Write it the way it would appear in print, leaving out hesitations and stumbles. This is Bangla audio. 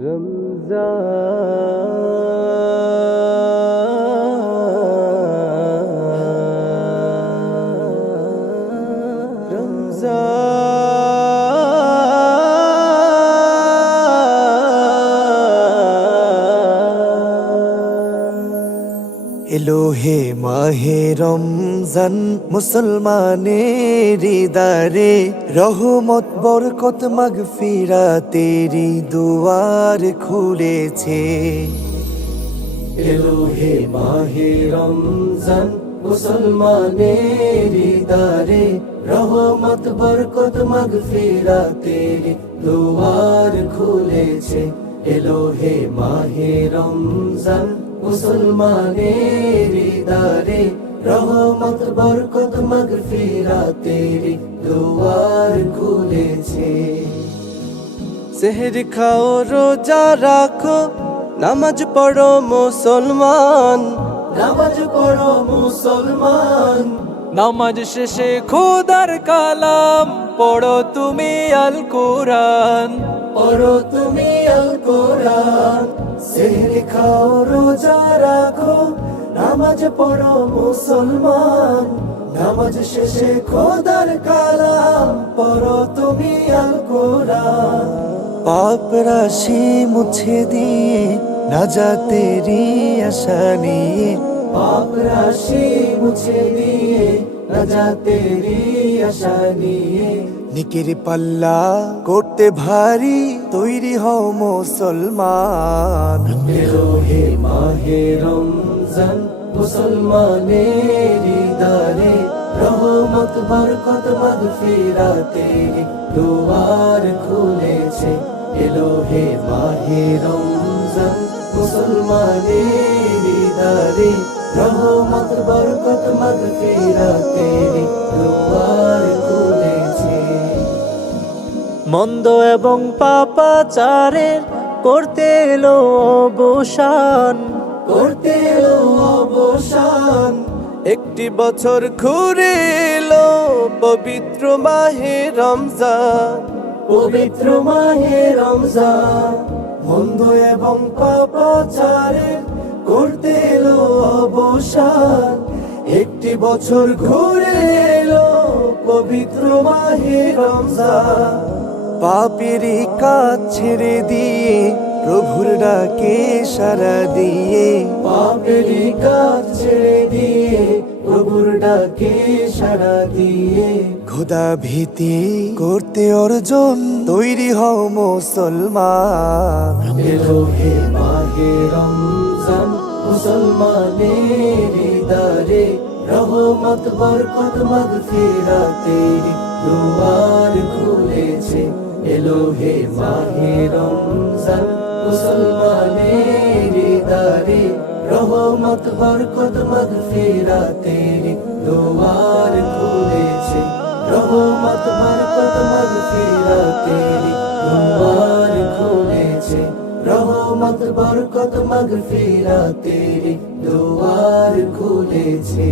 এলো হে মাহে রমজান মুসলমানের দারে রহমত বরকত মাগফিরাতেরি দুয়ার খুলেছে। এলো হে মাহে রমজান মুসলমানের দারে রহমত বরকত মাগফিরাতেরি দুয়ার খুলেছে। এলো হে মাহে রমজান মুসলমানের দারে রহমত বরকত মাগফিরাতের দুয়ার খুলেছে। সেহর খাও রোজা রাখো নামাজ পড়ো মুসলমান, নামাজ পড়ো মুসলমান। নামাজ শেষে খোদার কালাম পড়ো তুমি আল কোরআন, পড়ো তুমি আল কোরআন। সেহর খাও রোজা রাখো নামাজ পড়ো মুসলমান, নামাজ শেষে খোদার কালাম পড়ো তুমি আল কোরআন। পাপ রাশি মুছে দিয়ে নাজাতেরি আশা নিয়ে, পাপ রাশি মুছে দিয়ে নাজাতেরি আশা নিয়ে নিকের পাল্লা করতে ভারী তৈরি হও মুসলমান। এলো হে মাহে রমজান মুসলমানের দারে রহমত বরকত মাগফিরাতের দুয়ার খুলেছে। এলো হে মাহে রমজান মুসলমানের দারে রহমত বরকত মাগফিরাতের দুয়ার খুলেছে। মন্দ এবং পাপাচারের করতে এলো অবসান, করতে এলো অবসান। একটি বছর ঘুরে এলো পবিত্র মাহে রমজান, পবিত্র মাহে রমজান। মন্দ এবং পাপাচারের করতে এলো অবসান। একটি বছর ঘুরে এলো পবিত্র মাহে রমজান। পাপেরই কাজ ছেড়ে দিয়ে প্রভুর ডাকে সাড়া দিয়ে, পাপেরই কাজ ছেড়ে দিয়ে প্রভুর ডাকে সাড়া দিয়ে খোদা ভীতি করতে অর্জন তৈরি হও মুসলমান। এলো হে মাহে রমজান মুসলমানের দারে রহমত বরকত মাগফিরাতের দুয়ার খুলেছে। এলো হে মাহে রমজান মুসলমানের দারে রহমত বরকত মাগফিরাতের দুয়ার খুলেছে। রহমত বরকত মাগফিরাতের দুয়ার খুলেছে। রহমত বরকত মাগফিরাতের দুয়ার খুলেছে।